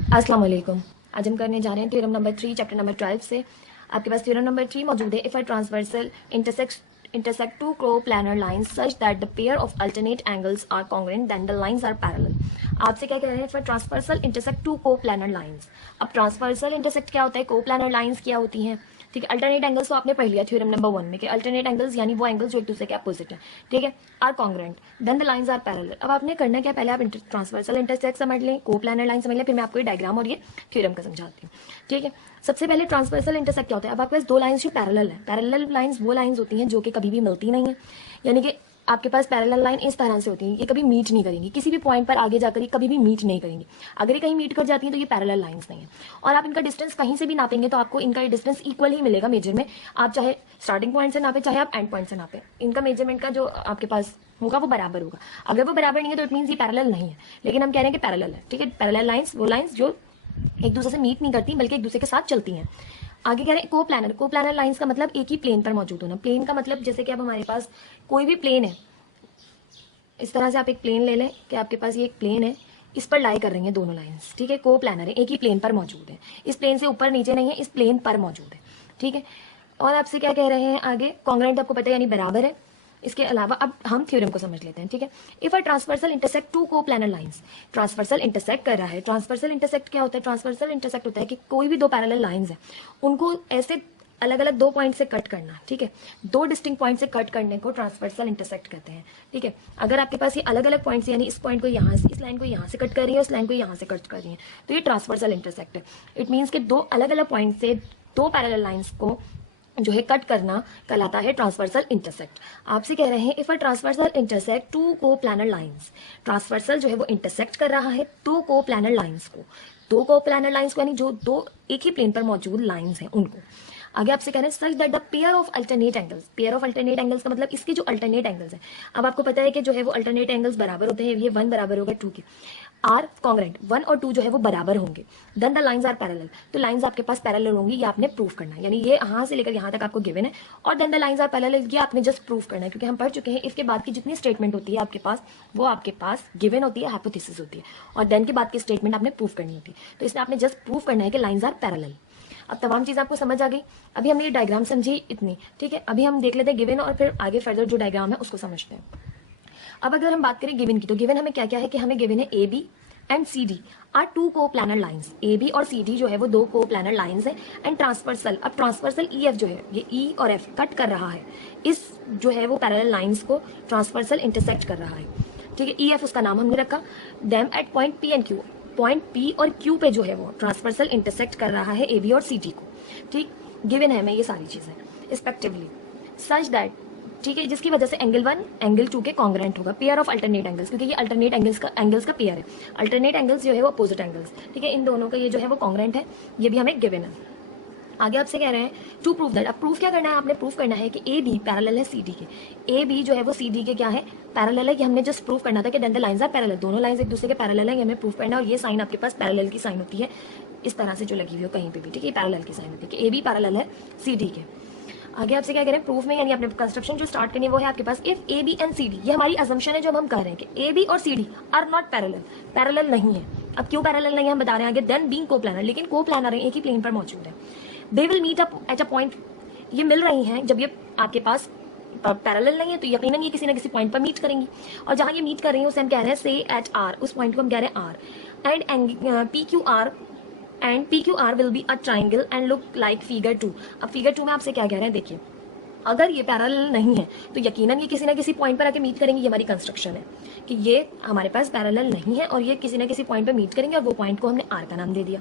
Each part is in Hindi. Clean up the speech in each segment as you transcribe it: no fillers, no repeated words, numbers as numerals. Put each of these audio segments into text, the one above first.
अस्सलाम वालेकुम। आज हम करने जा रहे हैं थ्योरम नंबर 3 चैप्टर नंबर 12 से। आपके पास थ्योरम नंबर 3 मौजूद है। If a transversal intersect two co-planar lines such that the pair of alternate angles are congruent, then the lines are parallel. आपसे क्या कह रहे हैं? for transversal intersect two co-planar lines. अब ट्रांसवर्सल इंटरसेक्ट क्या होता है, co-planar lines क्या होती हैं? ठीक है, अल्टरनेट एंगल्स तो आपने पढ़ लिया थ्योरम नंबर 1 में कि अल्टरनेट एंगल्स यानी वो एंगल्स जो एक दूसरे के अपोजिट है, ठीक है, are congruent, then the lines are parallel. अब आपने करना क्या, पहले आप ट्रांसवर्सल इंटरसेक्ट समझ लें, को-प्लानर लाइन समझ लें, फिर मैं आपको ये डायग्राम और ये थ्योरम का समझाती हूँ। ठीक है, सबसे पहले ट्रांसवर्सल इंटरसेक्ट क्या होता है? अब आपके पास दो लाइंस जो पैरेलल है। पैरेलल लाइंस वो लाइंस होती हैं जो कि कभी भी मिलती नहीं है, यानी कि आपके पास पैरेलल लाइन इस तरह से होती है, ये कभी मीट नहीं करेंगी, किसी भी पॉइंट पर आगे जाकर ये कभी भी मीट नहीं करेंगी। अगर ये कहीं मीट कर जाती हैं तो ये पैरेलल लाइंस नहीं है। और आप इनका डिस्टेंस कहीं से भी नापेंगे तो आपको इनका डिस्टेंस इक्वल ही मिलेगा मेजर में। आप चाहे स्टार्टिंग पॉइंट से नापे, चाहे आप एंड पॉइंट से नापे, इनका मेजरमेंट का जो आपके पास होगा वो बराबर होगा। अगर वो बराबर नहीं है तो इट मीन्स ये पैरेलल नहीं है, लेकिन हम कह रहे हैं कि पैरेलल है। ठीक है, पैरेलल लाइंस वो लाइंस जो एक दूसरे से मीट नहीं करती बल्कि एक दूसरे के साथ चलती हैं। आगे कह रहे हैं को-प्लानर लाइंस का मतलब एक ही प्लेन पर मौजूद होना। प्लेन का मतलब जैसे कि अब हमारे पास कोई भी प्लेन है, इस तरह से आप एक प्लेन ले लें कि आपके पास ये एक प्लेन है, इस पर लाई कर रही हैं दोनों लाइंस। ठीक है, को-प्लानर है, एक ही प्लेन पर मौजूद है, इस प्लेन से ऊपर नीचे नहीं है, इस प्लेन पर मौजूद है। ठीक है, और आपसे क्या कह रहे हैं आगे, कॉन्ग्रुएंट आपको पता है यानी बराबर है। इसके अलावा अब हम थ्योरम को समझ लेते हैं। ठीक है, if a transversal intersect two coplanar lines, transversal intersect कर रहा है। ट्रांसवर्सल इंटरसेक्ट क्या होता है? ट्रांसवर्सल इंटरसेक्ट होता है कि कोई भी दो पैरेलल लाइंस हैं, उनको ऐसे अलग अलग दो पॉइंट से कट करना। ठीक है, दो डिस्टिंक्ट पॉइंट से कट करने को ट्रांसवर्सल इंटरसेक्ट कहते हैं। ठीक है, अगर आपके पास ये अलग अलग पॉइंट्स यानी इस पॉइंट को यहाँ से, इस लाइन को यहाँ से कट कर रही है, उस लाइन को यहाँ से कट कर रही है, तो ये ट्रांसवर्सल इंटरसेक्ट है। इट मीन्स कि दो अलग अलग पॉइंट से दो पैरेलल लाइंस को जो है कट करना कहलाता है ट्रांसवर्सल इंटरसेक्ट। आपसे कह रहे हैं if a transversal intersect two coplanar lines, transversal जो है वो इंटरसेक्ट कर रहा है दो को-प्लानर लाइंस को, दो को-प्लानर लाइंस को यानी जो दो एक ही प्लेन पर मौजूद लाइंस हैं उनको। आगे आपसे कह रहे हैं such that the pair of alternate angles, pair of alternate angles का मतलब इसके जो अल्टरनेट एंगल्स हैं। अब आपको पता है कि जो है वो अल्टरनेट एंगल्स बराबर होते हैं, ये 1 बराबर होगा 2 के, आर कॉन्ग्रुएंट 1 और 2 जो है वो बराबर होंगे, then the lines are parallel, तो लाइंस आपके पास पैरेलल होंगी, ये आपने प्रूफ करना है। यानी ये यहाँ से लेकर यहाँ तक आपको गिवन है, और then the lines are parallel ये आपने जस्ट प्रूफ करना है, क्योंकि हम पढ़ चुके हैं इसके बाद की जितनी स्टेटमेंट होती है आपके पास वो आपके पास गिवन होती है, हाइपोथेसिस होती है, और देन के बाद की स्टेटमेंट आपने प्रूफ करनी होती है। तो इसमें आपने जस्ट प्रूफ करना है कि लाइंस आर पैरेलल। अब तमाम चीज़ आपको समझ आ गई। अभी हमने ये डायग्राम समझी इतनी। ठीक है, अभी हम देख लेते हैं गिवन और फिर आगे फर्दर जो डायग्राम है उसको समझते हैं। अब अगर हम बात करें गिवन की, तो गिवन हमें क्या क्या है कि हमें गिवन है A B and C D are two coplanar lines. A B और सी डी जो है वो दो को-प्लानर लाइंस है। एंड ट्रांसवर्सल, अब ट्रांसवर्सल ई एफ जो है, ये ई और एफ कट कर रहा है, इस जो है वो पैरेलल लाइंस को ट्रांसवर्सल इंटरसेक्ट कर रहा है। ठीक है, ई एफ उसका नाम हमने रखा। Them at point P and Q, point P और क्यू पे जो है वो ट्रांसवर्सल इंटरसेक्ट कर रहा है ए बी और सी डी को। ठीक, गिवन है मैं ये सारी चीजें रिस्पेक्टिवली सच दैट, ठीक है, जिसकी वजह से एंगल 1 एंगल 2 के कॉन्ग्रुएंट होगा, पेयर ऑफ अल्टरनेट एंगल्स, क्योंकि ये अल्टरनेट एंगल्स का पेयर है। अल्टरनेट एंगल्स जो है वो अपोजिट एंगल्स, ठीक है, इन दोनों का ये जो है वो कॉन्ग्रुएंट है, ये भी हमें गिवन है। आगे आपसे कह रहे हैं टू प्रूव दैट, अब प्रूफ क्या करना है, आपने प्रूफ करना है कि ए बी पैरेलल है सी डी के। ए बी जो है वो सी डी के क्या है, पैरेलल है। कि हमने जस्ट प्रूफ करना था कि then the lines are parallel, दोनों लाइंस एक दूसरे के पैरेलल है, ये हमें प्रूफ करना है। और ये साइन आपके पास पैरेलल की साइन होती है, इस तरह से जो लगी हुई हो कहीं पे भी, ठीक है, पैरेलल की साइन होती है कि ए बी पैरेलल है सी डी के। आगे आपसे क्या करें प्रूफ में, यानी आपने कंस्ट्रक्शन जो स्टार्ट करनी है वो है आपके पास if A B and C D, ये हमारी अजम्पशन है जो हम कर रहे हैं कि ए बी और C D are not parallel, parallel नहीं है। अब क्यों पैरेलल नहीं है हम बता रहे हैं आगे। देन बीइंग को-प्लानर, लेकिन को-प्लानर है, एक ही प्लेन पर मौजूद है। They will meet up at a point, ये मिल रही हैं जब ये आपके पास पैरेलल नहीं है तो यकीनन ये किसी ना किसी पॉइंट पर मीट करेंगी, और जहां ये मीट कर रही है उसे हम कह रहे हैं से एट आर, उस पॉइंट को हम कह रहे हैं R. And P Q R and P Q R will be a triangle and look like figure 2। अब फिगर 2 में आपसे क्या कह रहे हैं, देखिए, अगर ये पैरेलल नहीं है तो यकीनन ये किसी ना किसी पॉइंट पर आके मीट करेंगे। ये हमारी कंस्ट्रक्शन है कि ये हमारे पास पैरेलल नहीं है और ये किसी ना किसी पॉइंट पर मीट करेंगे, और वो पॉइंट को हमने आर का नाम दे दिया।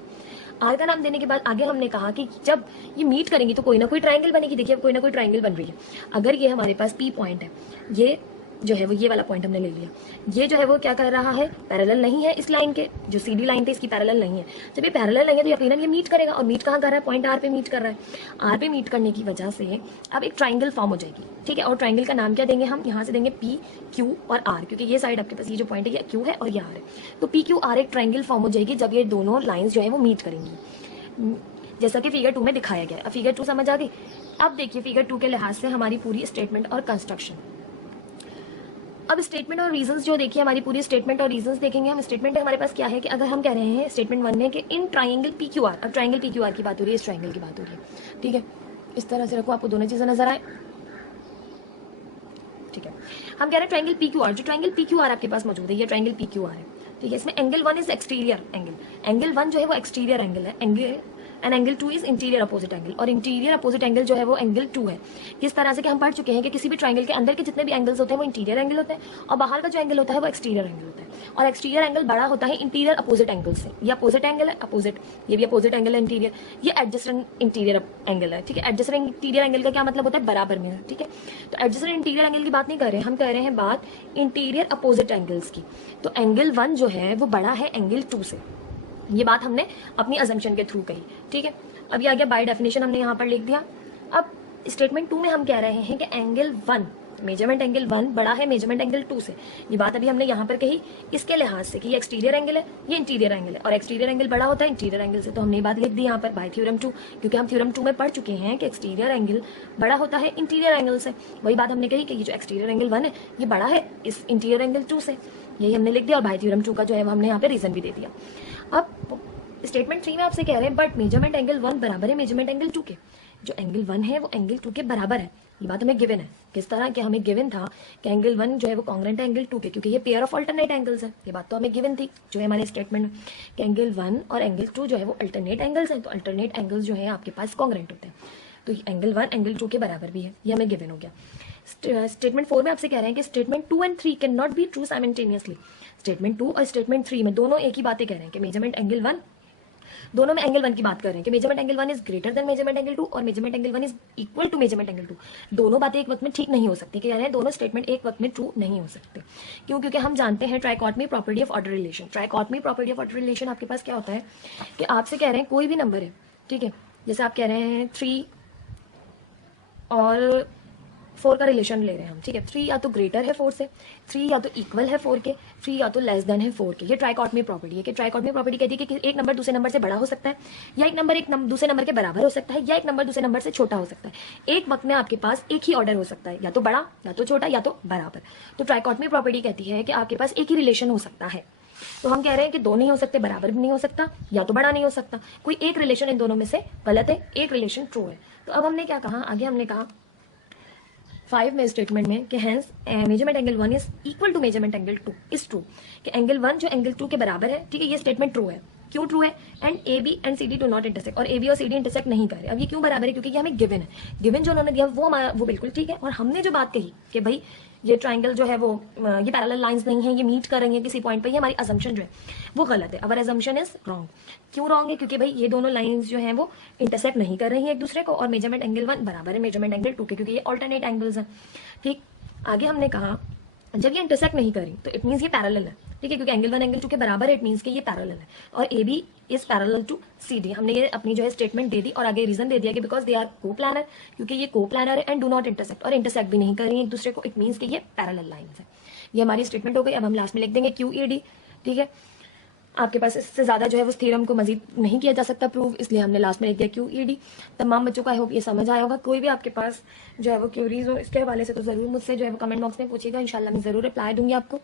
आर का नाम देने के बाद आगे हमने कहा कि जब ये मीट करेंगी तो कोई ना कोई ट्राइंगल बनेगी। देखिए कोई ना कोई ट्राइंगल बन रही है। अगर ये हमारे पास पी पॉइंट है, ये जो है वो ये वाला पॉइंट हमने ले लिया, ये जो है वो क्या कर रहा है, पैरेलल नहीं है इस लाइन के, जो सीधी लाइन थी इसकी पैरेलल नहीं है। जब ये पैरेलल नहीं है तो यकीनन ये मीट करेगा, और मीट कहाँ कर रहा है, पॉइंट आर पे मीट कर रहा है। आर पे मीट करने की वजह से अब एक ट्राइंगल फॉर्म हो जाएगी। ठीक है, और ट्राइंगल का नाम क्या देंगे हम, यहाँ से देंगे पी क्यू और आर, क्योंकि ये साइड आपके पास ये जो पॉइंट है ये क्यू है और ये आर है, तो पी क्यू आर एक ट्राइंगल फॉर्म हो जाएगी जब ये दोनों लाइन्स जो है वो मीट करेंगी, जैसा कि फिगर 2 में दिखाया गया है। अब फिगर 2 समझ आ गई। अब देखिए फिगर 2 के लिहाज से हमारी पूरी स्टेटमेंट और कंस्ट्रक्शन। अब स्टेटमेंट और रीजंस जो देखिए, हमारी पूरी स्टेटमेंट और रीजंस देखेंगे हम। स्टेटमेंट हमारे पास क्या है कि अगर हम कह रहे हैं स्टेटमेंट 1 में कि इन ट्राइंगल PQR, अब ट्राइंगल PQR की बात हो रही है, इस ट्राइंगल की बात हो रही है, ठीक है, इस तरह से रखो, आपको दोनों चीज़ें नजर आए, ठीक है। हम कह रहे हैं ट्राइंगल PQR, जो ट्राइंगल PQR आपके पास मौजूद है, ये ट्राइंगल PQR है, ठीक है। इसमें angle 1 is exterior angle, angle 1 जो है वो एक्सटीरियर एंगल है, angle 2 is interior opposite angle, और इंटीरियर अपोजिट एंगल जो है वो एंगल 2 है। किस तरह से कि हम पढ़ चुके हैं कि किसी भी ट्राइंगल के अंदर के जितने भी एंगल्स होते हैं वो इंटीरियर एंगल होते हैं, और बाहर का जो एंगल होता है वो एक्सटीरियर एंगल होता है, और एक्सटीरियर एंगल बड़ा होता है इंटीरियर अपोजिट एंगल से। ये अपोजिट एंगल है, अपोजिट, ये भी अपोजिट एंगल है इंटीरियर, ये एडजेसेंट इंटीरियर एंगल है, ठीक है। एडजेसेंट इंटीरियर एंगल का क्या मतलब होता है, बराबर में, ठीक है। तो एडजेसेंट इंटीरियर एंगल की बात नहीं कर रहे हैं, हम कर रहे हैं बात इंटीरियर अपोजिट एंगल्स की। तो एंगल 1 जो है वो बड़ा है एंगल 2 से, ये बात हमने अपनी अजम्पशन के थ्रू कही, ठीक है। अब ये आ गया बाय डेफिनेशन, हमने यहाँ पर लिख दिया। अब स्टेटमेंट 2 में हम कह रहे हैं कि एंगल 1, मेजरमेंट एंगल 1 बड़ा है मेजरमेंट एंगल 2 से। ये बात अभी हमने यहाँ पर कही इसके लिहाज से कि ये एक्सटीरियर एंगल है, ये इंटीरियर एंगल है, और एक्सटीरियर एंगल बड़ा होता है इंटीरियर एंगल से, तो हमने ये बात लिख दी यहाँ पर बाय थ्योरम 2, क्योंकि हम थ्योरम 2 में पढ़ चुके हैं कि एक्सटीरियर एंगल बड़ा होता है इंटीरियर एंगल से। वही बात हमने कही कि ये जो एक्सटीरियर एंगल 1 है ये बड़ा है इस इंटीरियर एंगल 2 से, यही हमने लिख दिया, और बाय थ्योरम 2 का जो है वो हमने यहाँ पे रीजन भी दे दिया। अब स्टेटमेंट 3 में आपसे कह रहे हैं बट मेजरमेंट एंगल 1 बराबर है मेजरमेंट एंगल 2 के, जो एंगल 1 है वो एंगल 2 के बराबर है। ये बात हमें गिवन है, किस तरह कि हमें गिवन था कि एंगल 1 जो है वो कॉन्ग्रुएंट है एंगल 2 के, क्योंकि ये पेयर ऑफ अल्टरनेट एंगल्स है। ये बात तो हमें गिवन थी जो है हमारे स्टेटमेंट में कि एंगल 1 और एंगल 2 जो है वो अल्टरनेट एंगल्स हैं, तो अल्टरनेट एंगल्स जो है आपके पास कॉन्ग्रुएंट होते हैं, तो एंगल 1 एंगल 2 के बराबर भी है, ये हमें गिवन हो गया। स्टेटमेंट 4 में आपसे कह रहे हैं कि statement 2 and 3 can not be true simultaneously. Statement 2 और स्टेटमेंट 3 में दोनों एक ही बातें कह रहे हैं कि मेजरमेंट एंगल 1, दोनों में एंगल 1 की बात कर रहे हैं कि measurement angle 1 is greater than measurement angle 2 और measurement angle 1 is equal to measurement angle 2। दोनों बातें एक वक्त में ठीक नहीं हो सकती, कह रहे हैं दोनों स्टेटमेंट एक वक्त में ट्रू नहीं हो सकते। क्यों? क्योंकि हम जानते हैं trichotomy property of order relation. Trichotomy property of order relation आपके पास क्या होता है कि आपसे कह रहे हैं कोई भी नंबर है, ठीक है, जैसे आप कह रहे हैं 3 और 4 का रिलेशन ले रहे हैं हम, ठीक है। 3 या तो ग्रेटर है 4 से, 3 या तो इक्वल है 4 के, 3 या तो लेस देन है 4 के। ये ट्राइकॉटमी प्रॉपर्टी है कि ट्राइकॉटमी प्रॉपर्टी कहती है कि एक नंबर दूसरे नंबर से बड़ा हो सकता है, या एक नंबर दूसरे नंबर के बराबर हो सकता है, या एक नंबर दूसरे नंबर से छोटा हो सकता है। एक वक्त में आपके पास एक ही ऑर्डर हो सकता है, या तो बड़ा, या तो छोटा, या तो बराबर। तो ट्राइकॉटमी प्रॉपर्टी कहती है कि आपके पास एक ही रिलेशन हो सकता है। तो हम कह रहे हैं कि दो नहीं हो सकते, बराबर भी नहीं हो सकता, या तो बड़ा नहीं हो सकता, कोई एक रिलेशन इन दोनों में से गलत है, एक रिलेशन ट्रू है। तो अब हमने क्या कहा, आगे हमने कहा 5 में स्टेटमेंट में कि hence measurement angle 1 is equal to measurement angle 2 is true, कि एंगल 1 जो एंगल 2 के बराबर है, ठीक है, ये स्टेटमेंट ट्रू है। क्यों ट्रू है? And A B and C D do not intersect, और ए बी और सी डी इंटरसेक्ट नहीं कर रहे। अब ये क्यों बराबर है? क्योंकि ये हमें गिवन है, गिवन जो उन्होंने दिया वो बिल्कुल ठीक है, और हमने जो बात कही कि भाई ये ट्राइंगल जो है वो ये पैरेलल लाइंस नहीं है, ये मीट कर रही है किसी पॉइंट पे, ये हमारी अजम्पशन जो है वो गलत है। अवर अजम्पशन इज रॉन्ग। क्यों रॉन्ग है? क्योंकि भाई ये दोनों लाइंस जो है वो इंटरसेक्ट नहीं कर रही है एक दूसरे को, और मेजरमेंट एंगल 1 बराबर है मेजरमेंट एंगल 2 के, क्योंकि ये ऑल्टरनेट एंगल्स हैं, ठीक। आगे हमने कहा जब ये इंटरसेक्ट नहीं करी तो इट मीन्स ये पैरेलल है, ठीक है, क्योंकि एंगल 1 एंगल 2 के बराबर है, इट मीन्स कि ये पैरेलल है, और A B is parallel to C D. हमने ये अपनी जो है स्टेटमेंट दे दी, और आगे रीजन दे दिया कि बिकॉज दे आर को प्लानर, क्योंकि ये को प्लानर है, एंड डू नॉट इंटरसेक्ट, और इंटरसेक्ट भी नहीं कर रही है एक दूसरे को, इट मीन्स कि ये पैरेलल लाइंस है। ये हमारी स्टेटमेंट हो गई। अब हम लास्ट में लिख देंगे क्यू ई डी, ठीक है। आपके पास इससे ज्यादा जो है उस थ्योरम को मजीद नहीं किया जा सकता प्रूव, इसलिए हमने लास्ट में लिख दिया क्यू ई डी। तमाम बच्चों को आई होप ये समझ आया होगा। कोई भी आपके पास जो है वो क्यूरीज हो इसके हवाले से तो जरूर मुझसे जो है वो कमेंट बॉक्स में पूछिएगा, इंशाल्लाह मैं जरूर रिप्लाई दूंगी आपको।